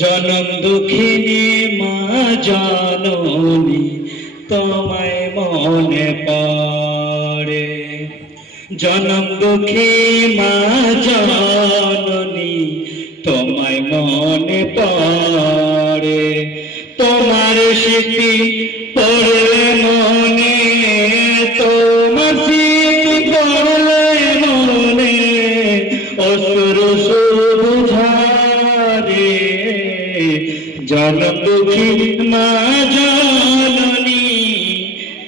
জনম দুঃখিনী মা জননী তোমায় মনে পড়ে, জনম দুঃখী মা জননী তোমায় মনে পড়ে। তোমার স্মৃতি পড়লে মনে, তোমার স্মৃতি পড়লে মনে অশ্রু শুধু ঝরে। জনম দুঃখী মা জননী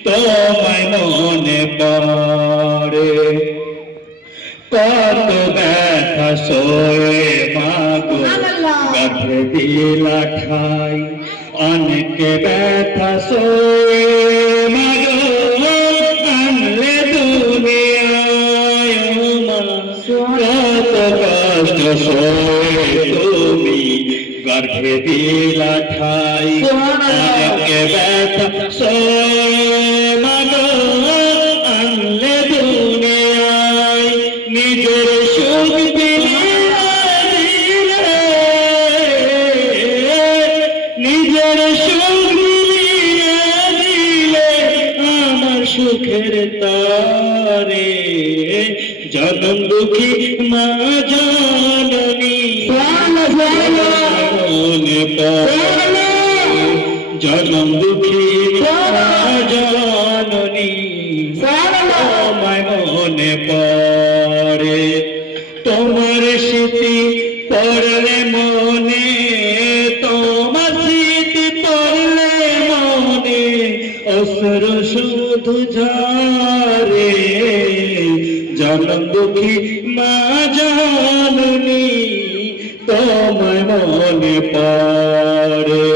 তোমায় মনে পড়ে। কত ব্যথা সয়ে মাগো গর্ভে দিলা ঠাই, অনেক ব্যথা সয়ে মাগো আনলে দুনিয়ায়। মা কত কষ্ট সয়ে তুমি গর্ভে দিলা ঠাই, অনেক ব্যথা সয়ে মাগো আনলে দুনিয়ায়। নিজের সুখ দিলে, নিজের সুখ দিলে আমার সুখের তারে। জনম দুঃখী মা জননী মনে পড়ে, জনম দুঃখী মা জননী তোমায় মনে পড়ে। তোমার স্মৃতি পড়লে মনে, তোমার স্মৃতি পড়লে মনে অশ্রু শুধু ঝরে। জনম দুঃখী মা জননী তোমায় মনে পড়ে।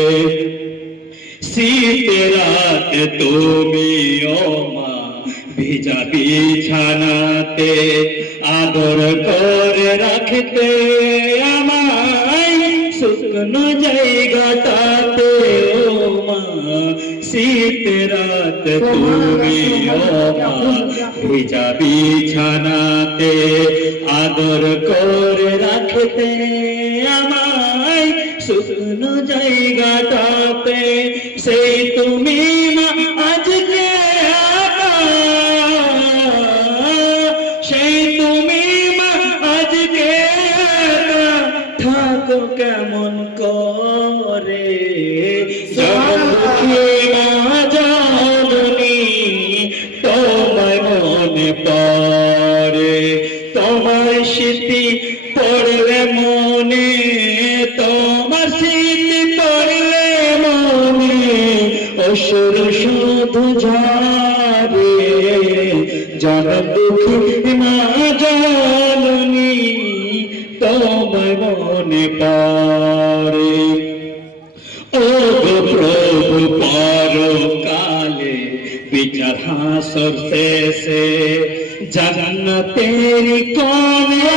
শীতের রাতে তুমি ও মা ভিজা বিছানাতে আদর করে রাখতে আমায় শুকনো জায়গাটাতে। ও মা শীতের রাতে তুমি ও মা ভিজা বিছানাতে আদর করে রাখতে আমায় শুকনো জায়গাটাতে। সেই তুমি মা আজকে একা, সেই তুমি মা আজকে একা থাকো কেমন করে। জনম দুঃখী মা জননী তোমায় মনে পড়ে। তোমার স্মৃতি পড়লে মনে, তোমার স্মৃতি পড়লে মনে অশ্রু শুধু ঝরে। জনম দুঃখী মা জননী তোমায় মনে পড়ে। ও গো প্রভু পরকালে বিচার হাসর শেষে জান্নাতের কোণে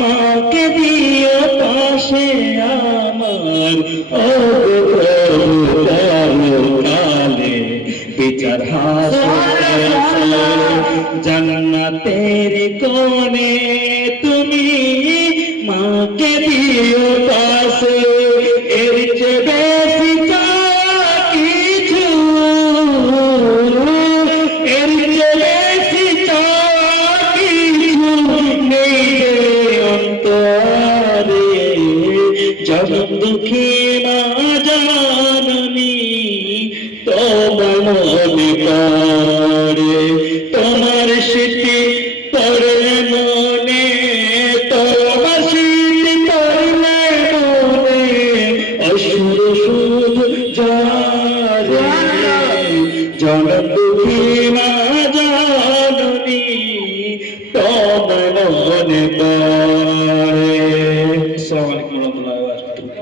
মাকে দিও পাশে আমার। ও গো প্রভু পরকালে বিচার হাসর শেষে জান্নাতের কোণে তুমি মাকে দিও পাশে। এর চেয়ে বেশি চাওয়া কিছু, এর চেয়ে বেশি চাওয়া কিছু নেই অন্তরে। জনম দুঃখী মা জননী তোমায় মনে পড়ে।